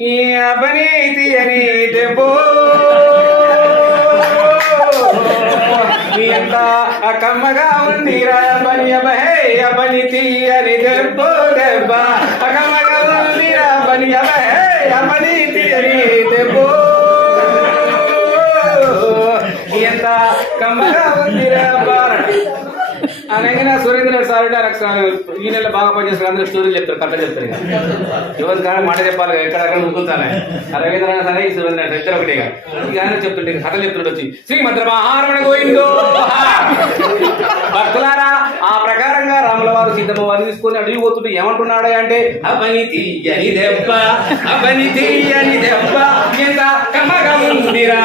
ఈ అబని తీయని దెబ్బో ఎంత కమ్మగా ఉందిరా బని అబహే అబని తీయని దెబ్బో దెబ్బ కమ్మగా ఉందిరా బని అబహే అబని తీయని దెబ్బో ఎంత కమ్మగా ఉందిరా అనగా సురేంద్ర సార్ ఈ నెల బాగా పనిచేస్తారు అందరూ స్టోరీలు చెప్తారు కథ చెప్తారు ఎవరు కానీ మాట చెప్పాలి ఎక్కడక్కడ ముగ్గుతానే రవీంద్ర సరే ఈ సురేంద్ర ఇద్దరు ఒకటి ఇక ఆయన చెప్తుంటే కథలు చెప్తుంటే వచ్చి శ్రీమద్ర మహారమణ గోవిందో భక్తులారా ఆ ప్రకారంగా రాముల వారు సీతమ్మ వారిని తీసుకొని అడిగి పోతుంటే ఏమంటున్నాడు అంటే అబని తీయని దెబ్బ ఎంత కమ్మగా ఉందిరా